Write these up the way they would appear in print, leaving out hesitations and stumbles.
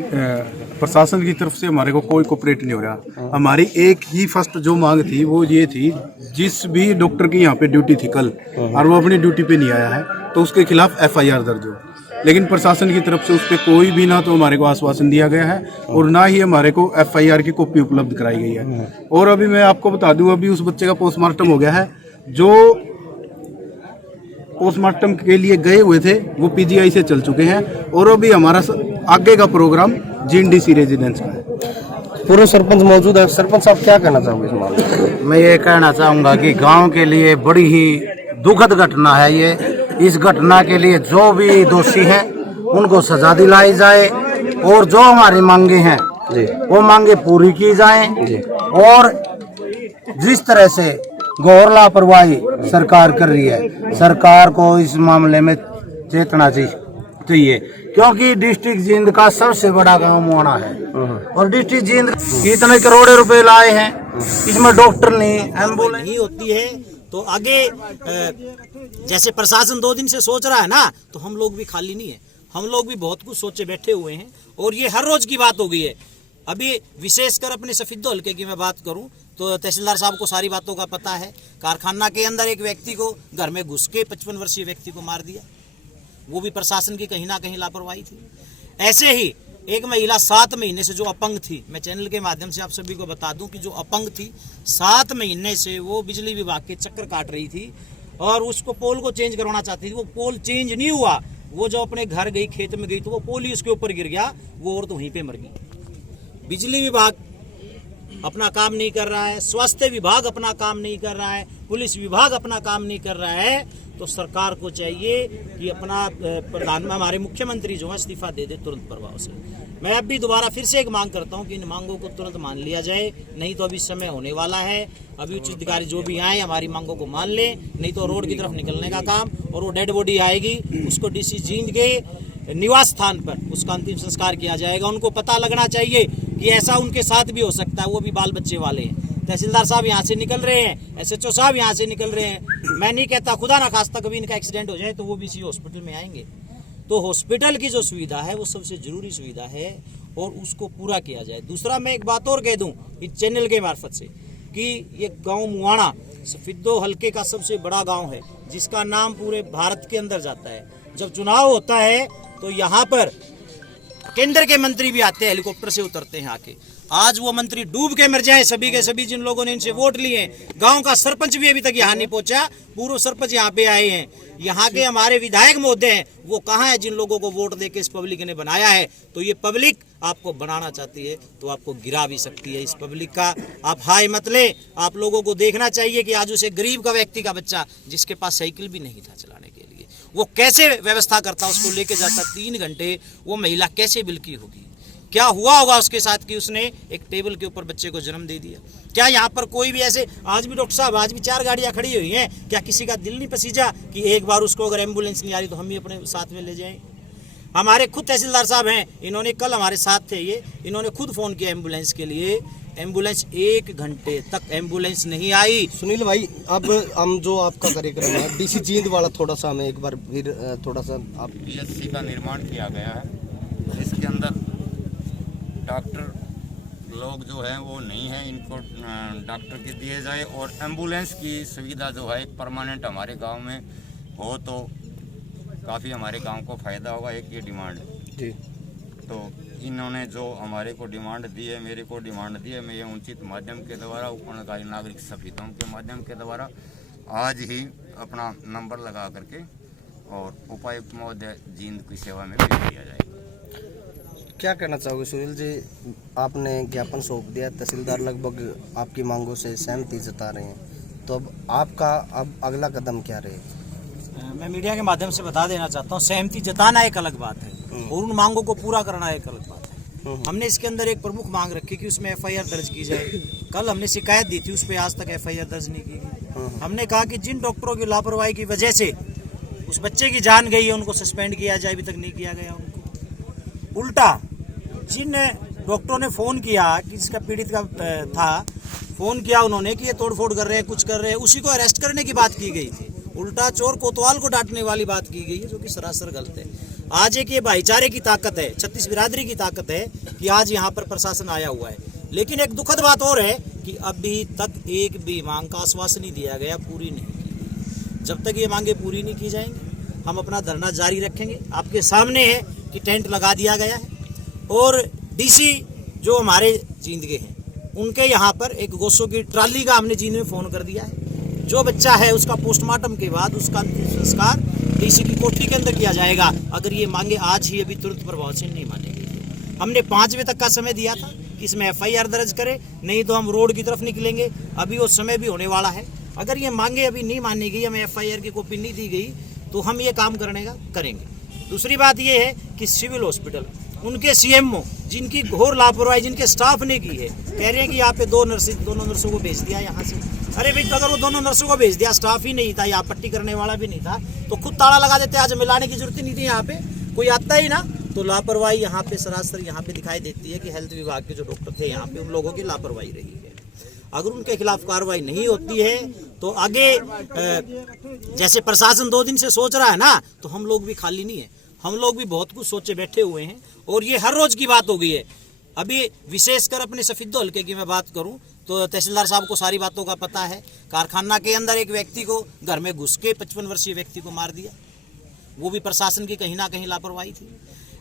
प्रशासन की तरफ से हमारे को कोई कोऑपरेट नहीं हो रहा। हमारी एक ही फर्स्ट जो मांग थी वो ये थी, जिस भी डॉक्टर की यहाँ पे ड्यूटी थी कल और वो अपनी ड्यूटी पे नहीं आया है तो उसके खिलाफ FIR दर्ज हो, लेकिन प्रशासन की तरफ से उस पर कोई भी ना तो हमारे को आश्वासन दिया गया है और ना ही हमारे को FIR की कॉपी उपलब्ध कराई गई है। और अभी मैं आपको बता दूं, अभी उस बच्चे का पोस्टमार्टम हो गया है। जो पोस्टमार्टम के लिए गए हुए थे वो PGI से चल चुके हैं और अभी हमारा आगे का प्रोग्राम GNDC रेजिडेंस का है। पूर्व सरपंच मौजूद है। सरपंच साहब क्या कहना चाहोगे इस मामले में? मैं ये कहना चाहूँगा कि गांव के लिए बड़ी ही दुखद घटना है ये। इस घटना के लिए जो भी दोषी हैं उनको सजा दिलाई जाए और जो हमारी मांगे हैं वो मांगे पूरी की जाएं। और जिस तरह से घोर लापरवाही सरकार कर रही है, सरकार को इस मामले में चेतना चाहिए, क्योंकि डिस्ट्रिक्ट जींद का सबसे बड़ा गांव मुआना है और डिस्ट्रिक्ट जींद इतने करोड़ों रुपए लाए हैं, इसमें डॉक्टर नहीं, एम्बुलेंस नहीं होती है। तो आगे जैसे प्रशासन 2 दिन से सोच रहा है ना, तो हम लोग भी खाली नहीं है, हम लोग भी बहुत कुछ सोचे बैठे हुए हैं और ये हर रोज की बात हो गई है। अभी विशेषकर अपने सफिद्दो हल्के की मैं बात करूं तो तहसीलदार साहब को सारी बातों का पता है। कारखाना के अंदर एक व्यक्ति को घर में घुस के 55 वर्षीय व्यक्ति को मार दिया, वो भी प्रशासन की कहीं ना कहीं लापरवाही थी। ऐसे ही एक महिला 7 महीने से जो अपंग थी, मैं चैनल के माध्यम से आप सभी को बता दूं कि जो अपंग थी 7 महीने से वो बिजली विभाग के चक्कर काट रही थी और उसको पोल को चेंज करवाना चाहती थी। वो पोल चेंज नहीं हुआ, वो जो अपने घर गई, खेत में गई तो वो पोल ही उसके ऊपर गिर गया, वो औरत वहीं पे मर गई। बिजली विभाग अपना काम नहीं कर रहा है, स्वास्थ्य विभाग अपना काम नहीं कर रहा है, पुलिस विभाग अपना काम नहीं कर रहा है, तो सरकार को चाहिए कि अपना प्रधान हमारे मुख्यमंत्री जो है इस्तीफा दे दे तुरंत प्रभाव से। मैं अब भी दोबारा फिर से एक मांग करता हूं कि इन मांगों को तुरंत मान लिया जाए, नहीं तो अभी समय होने वाला है। अभी उच्च अधिकारी जो भी आए हमारी मांगों को मान ले, नहीं तो रोड की तरफ निकलने का काम, और वो डेड बॉडी आएगी उसको DC जींद के निवास स्थान पर उसका अंतिम संस्कार किया जाएगा। उनको पता लगना चाहिए कि ऐसा उनके साथ भी हो सकता है, वो भी बाल बच्चे वाले हैं। तहसीलदार साहब यहाँ से निकल रहे हैं, SHO साहब यहाँ से निकल रहे हैं। मैं नहीं कहता खुदा ना खास्ता कभी इनका एक्सीडेंट हो जाए तो वो भी इसी हॉस्पिटल में आएंगे। तो हॉस्पिटल की जो सुविधा है वो सबसे जरूरी सुविधा है और उसको पूरा किया जाए। दूसरा मैं एक बात और कह दूं इस चैनल के मार्फत से कि ये गांव मुआना सफिद्दो हल्के का सबसे बड़ा गांव है, जिसका नाम पूरे भारत के अंदर जाता है। जब चुनाव होता है तो यहाँ पर केंद्र के मंत्री भी आते हैं, हेलीकॉप्टर से उतरते हैं आके। आज वो मंत्री डूब के मर जाए सभी के सभी जिन लोगों ने इनसे वोट लिए। गांव का सरपंच भी अभी तक यहाँ नहीं पहुंचा, पूर्व सरपंच यहाँ पे आए हैं। यहाँ के हमारे विधायक महोदय हैं, वो कहाँ है जिन लोगों को वोट देके इस पब्लिक ने बनाया है। तो ये पब्लिक आपको बनाना चाहती है तो आपको गिरा भी सकती है। इस पब्लिक का आप हाय मत ले। आप लोगों को देखना चाहिए कि आज उसे गरीब का व्यक्ति का बच्चा जिसके पास साइकिल भी नहीं था चलाने के लिए, वो कैसे व्यवस्था करता, उसको लेके जाता 3 घंटे, वो महिला कैसे बिल्की होगी, क्या हुआ होगा उसके साथ कि उसने एक टेबल के ऊपर बच्चे को जन्म दे दिया। क्या यहाँ पर कोई भी ऐसे, आज भी डॉक्टर साहब आज भी 4 गाड़ियाँ खड़ी हुई हैं, क्या किसी का दिल नहीं पसीजा कि एक बार उसको अगर एम्बुलेंस नहीं आ रही तो हम ही अपने साथ में ले जाएं। हमारे खुद तहसीलदार साहब हैं, इन्होंने कल हमारे साथ थे, ये इन्होंने खुद फ़ोन किया एम्बुलेंस के लिए, एम्बुलेंस 1 घंटे तक एम्बुलेंस नहीं आई। सुनील भाई, अब हम जो आपका कार्यक्रम है DC जींद वाला, थोड़ा सा हमें एक बार फिर थोड़ा सा आप PSC का निर्माण किया गया है। इसके अंदर डॉक्टर लोग जो हैं वो नहीं हैं, इनको डॉक्टर की दिए जाए और एम्बुलेंस की सुविधा जो है परमानेंट हमारे गांव में हो तो काफ़ी हमारे गांव को फ़ायदा होगा। एक ये डिमांड जी। तो इन्होंने जो हमारे को डिमांड दी है, मेरे को डिमांड दी है, मैं ये उचित माध्यम के द्वारा उपनकारी नागरिक सफितों के माध्यम के द्वारा आज ही अपना नंबर लगा करके और उपायुक्त महोदय जींद की सेवा में भेज दिया जाएगा। क्या कहना चाहोगे सुनील जी? आपने ज्ञापन सौंप दिया, तहसीलदार लगभग आपकी मांगों से सहमति जता रहे हैं, तो अब आपका अब अगला कदम क्या रहेगा? मैं मीडिया के माध्यम से बता देना चाहता हूँ, सहमति जताना एक अलग बात है और उन मांगों को पूरा करना एक अलग बात है। हमने इसके अंदर एक प्रमुख मांग रखी कि उसमें FIR दर्ज की जाए। कल हमने शिकायत दी थी, उस पर आज तक FIR दर्ज नहीं की गई। हमने कहा कि जिन डॉक्टरों की लापरवाही की वजह से उस बच्चे की जान गई है उनको सस्पेंड किया जाए, अभी तक नहीं किया गया उनको। उल्टा जिन डॉक्टरों ने फ़ोन किया कि जिसका पीड़ित का था, फ़ोन किया उन्होंने कि ये तोड़फोड़ कर रहे हैं, कुछ कर रहे हैं, उसी को अरेस्ट करने की बात की गई थी। उल्टा चोर कोतवाल को डांटने वाली बात की गई है, जो कि सरासर गलत है। आज एक ये भाईचारे की ताकत है, छत्तीस बिरादरी की ताकत है कि आज यहाँ पर प्रशासन आया हुआ है। लेकिन एक दुखद बात और है कि अभी तक एक भी मांग का आश्वासन नहीं दिया गया, पूरी नहीं की गई। जब तक ये मांगे पूरी नहीं की जाएंगी हम अपना धरना जारी रखेंगे। आपके सामने है कि टेंट लगा दिया गया है और डीसी जो हमारे जींद के हैं उनके यहाँ पर एक गोसों की ट्राली का हमने जींद में फ़ोन कर दिया है। जो बच्चा है उसका पोस्टमार्टम के बाद उसका अंतिम संस्कार डीसी की कोठी के अंदर किया जाएगा, अगर ये मांगे आज ही अभी तुरंत प्रभाव से नहीं मानेंगे। हमने 5 बजे तक का समय दिया था कि इसमें FIR दर्ज करें, नहीं तो हम रोड की तरफ निकलेंगे। अभी वो समय भी होने वाला है। अगर ये मांगे अभी नहीं मानी गई, हमें FIR की कॉपी नहीं दी गई, तो हम ये काम करने का करेंगे। दूसरी बात ये है कि सिविल हॉस्पिटल उनके CMO जिनकी घोर लापरवाही जिनके स्टाफ ने की है, कह रहे हैं कि यहाँ पे दोनों नर्सों को भेज दिया यहाँ से। अरे भाई अगर वो दोनों नर्सों को भेज दिया, स्टाफ ही नहीं था, यहाँ पट्टी करने वाला भी नहीं था, तो खुद ताला लगा देते, आज मिलाने की जरूरत ही नहीं थी। यहाँ पे कोई आता ही ना। तो लापरवाही यहाँ पे सरासर यहाँ पे दिखाई देती है कि हेल्थ विभाग के जो डॉक्टर थे यहाँ पे उन लोगों की लापरवाही रही है। अगर उनके खिलाफ कार्रवाई नहीं होती है तो आगे जैसे प्रशासन 2 दिन से सोच रहा है ना, तो हम लोग भी खाली नहीं है। हम लोग भी बहुत कुछ सोचे बैठे हुए हैं और ये हर रोज की बात हो गई है। अभी विशेषकर अपने सफिद्दो हल्के की मैं बात करूं तो तहसीलदार साहब को सारी बातों का पता है। कारखाना के अंदर एक व्यक्ति को घर में घुस के 55 वर्षीय व्यक्ति को मार दिया, वो भी प्रशासन की कहीं ना कहीं लापरवाही थी।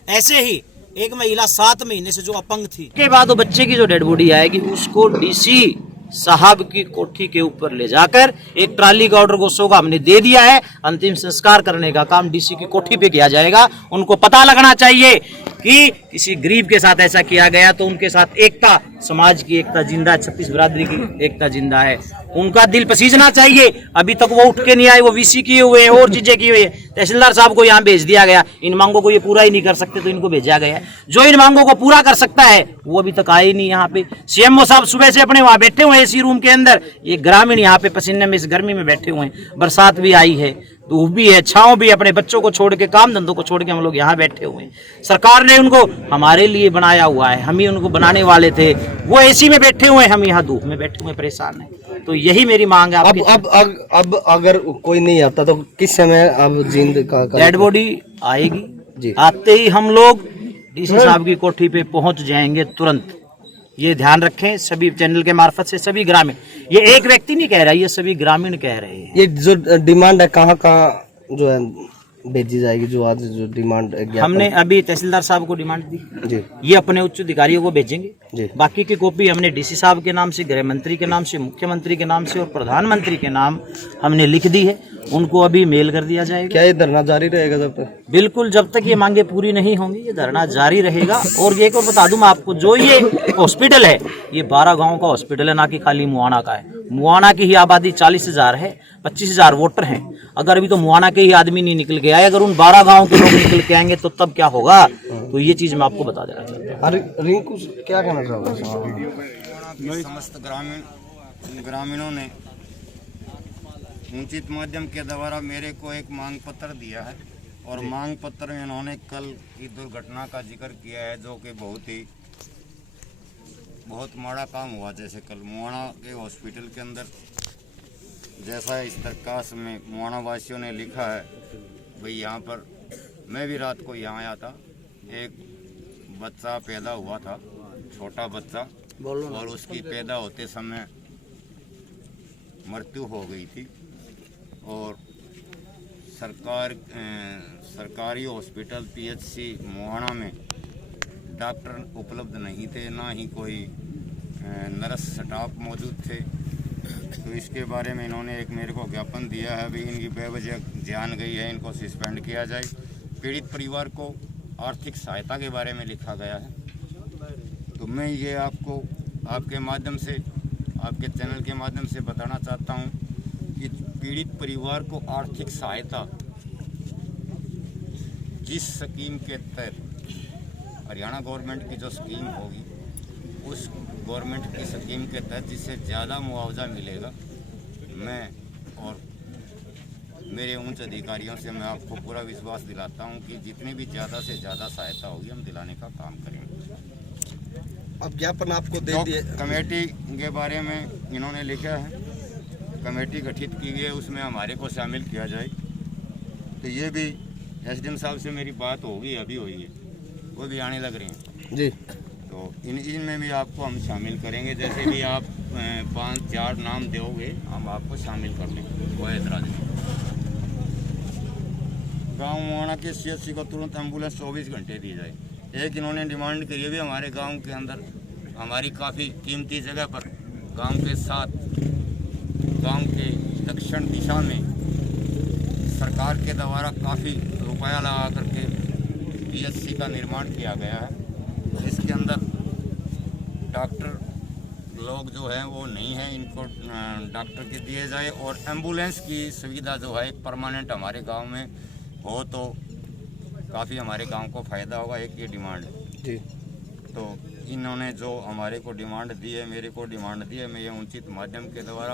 ऐसे ही एक महिला 7 महीने से जो अपंग थी के बाद वो बच्चे की जो डेड बॉडी आएगी उसको डीसी साहब की कोठी के ऊपर ले जाकर एक ट्राली का ऑर्डर गोसो का हमने दे दिया है। अंतिम संस्कार करने का काम डीसी की कोठी पे किया जाएगा। उनको पता लगना चाहिए कि किसी गरीब के साथ ऐसा किया गया तो उनके साथ एकता, समाज की एकता जिंदा है, छत्तीस बिरादरी की एकता जिंदा है। उनका दिल पसीजना चाहिए। अभी तक वो उठ के नहीं आए, वो VC किए हुए हैं और चीजें की हुई है। तहसीलदार साहब को यहाँ भेज दिया गया, इन मांगों को ये पूरा ही नहीं कर सकते तो इनको भेजा गया है। जो इन मांगों को पूरा कर सकता है वो अभी तक आए ही नहीं यहाँ पे। CMO साहब सुबह से अपने वहाँ बैठे हुए हैं AC रूम के अंदर, ये ग्रामीण यहाँ पे पसीने में इस गर्मी में बैठे हुए हैं। बरसात भी आई है, धूप भी है, छाँव भी, अपने बच्चों को छोड़ के, काम धंधों को छोड़ के हम लोग यहाँ बैठे हुए हैं। सरकार ने उनको हमारे लिए बनाया हुआ है, हम ही उनको बनाने वाले थे। वो AC में बैठे हुए हैं, हम यहाँ धूप में बैठे हुए परेशान हैं। तो यही मेरी मांग है। अब अगर कोई नहीं आता तो किस समय अब जींद का डेड बॉडी आएगी जी, आते ही हम लोग डीसी साहब की कोठी पे पहुंच जाएंगे तुरंत। ये ध्यान रखें सभी चैनल के मार्फत से, सभी ग्रामीण, ये एक व्यक्ति नहीं कह रहा, ये सभी ग्रामीण कह रहे हैं। ये जो डिमांड है कहाँ जो है भेजी जाएगी, जो आज जो डिमांड हमने अभी तहसीलदार साहब को डिमांड दी जी, ये अपने उच्च अधिकारियों को भेजेंगे जी। बाकी की कॉपी हमने डीसी साहब के नाम से, गृह मंत्री के नाम से, मुख्यमंत्री के नाम से और प्रधानमंत्री के नाम हमने लिख दी है, उनको अभी मेल कर दिया जाएगा। क्या ये धरना जारी रहेगा जब तक? बिल्कुल, जब तक ये मांगे पूरी नहीं होंगी ये धरना जारी रहेगा। और एक और बता दूं मैं आपको, जो ये हॉस्पिटल है ये 12 गाँव का हॉस्पिटल है, ना कि खाली मुआना का है। मुआना की ही आबादी 40,000 है, 25,000 वोटर हैं। अगर अभी तो मुआना के ही आदमी नहीं निकल के आए, अगर उन 12 गाँव के लोग निकल के आएंगे तो तब क्या होगा। तो ये चीज मैं आपको बता देना चाहता हूँ। रिंकू क्या कहना चाहोगे? समस्त ग्रामीणों ने उचित माध्यम के द्वारा मेरे को एक मांग पत्र दिया है और मांग पत्र में इन्होंने कल की दुर्घटना का जिक्र किया है, जो कि बहुत माड़ा काम हुआ। जैसे कल मुआना के हॉस्पिटल के अंदर, जैसा इस दरखास्त में मुआना वासियों ने लिखा है, भाई यहाँ पर मैं भी रात को यहाँ आया था, एक बच्चा पैदा हुआ था, छोटा बच्चा, और उसकी पैदा होते समय मृत्यु हो गई थी। और सरकारी हॉस्पिटल PHC मुआना में डॉक्टर उपलब्ध नहीं थे, ना ही कोई नर्स स्टाफ मौजूद थे। तो इसके बारे में इन्होंने एक मेरे को ज्ञापन दिया है, भाई इनकी बेवजह जान गई है, इनको सस्पेंड किया जाए। पीड़ित परिवार को आर्थिक सहायता के बारे में लिखा गया है। तो मैं ये आपको आपके माध्यम से, आपके चैनल के माध्यम से बताना चाहता हूँ कि पीड़ित परिवार को आर्थिक सहायता जिस स्कीम के तहत हरियाणा गवर्नमेंट की जो स्कीम होगी, उस गवर्नमेंट की स्कीम के तहत जिससे ज़्यादा मुआवजा मिलेगा, मैं और मेरे उच्च अधिकारियों से मैं आपको पूरा विश्वास दिलाता हूं कि जितनी भी ज़्यादा से ज़्यादा सहायता होगी हम दिलाने का काम करेंगे। अब ज्ञापन आपको दे दिए। कमेटी के बारे में इन्होंने लिखा है, कमेटी गठित की गई है, उसमें हमारे को शामिल किया जाए। तो ये भी एसडीएम साहब से मेरी बात होगी, अभी हुई है, वो भी आने लग रहे हैं। जी तो इनमें भी आपको हम शामिल करेंगे। जैसे भी आप 5-4 नाम दोगे हम आपको शामिल कर लेंगे, कोई एतराज नहीं। गाँव मुआना के CHC को तुरंत एम्बुलेंस 24 घंटे दी जाए। एक इन्होंने डिमांड करी है भी हमारे गांव के अंदर, हमारी काफ़ी कीमती जगह पर गांव के साथ, गांव के दक्षिण दिशा में सरकार के द्वारा काफ़ी रुपया लगा करके PHC का निर्माण किया गया है। इसके अंदर डॉक्टर लोग जो हैं वो नहीं हैं, इनको डॉक्टर के दिए जाए और एम्बुलेंस की सुविधा जो है परमानेंट हमारे गांव में हो तो काफ़ी हमारे गांव को फ़ायदा होगा। एक ये डिमांड है जी। तो इन्होंने जो हमारे को डिमांड दी है, मेरे को डिमांड दी है, मैं ये उचित माध्यम के द्वारा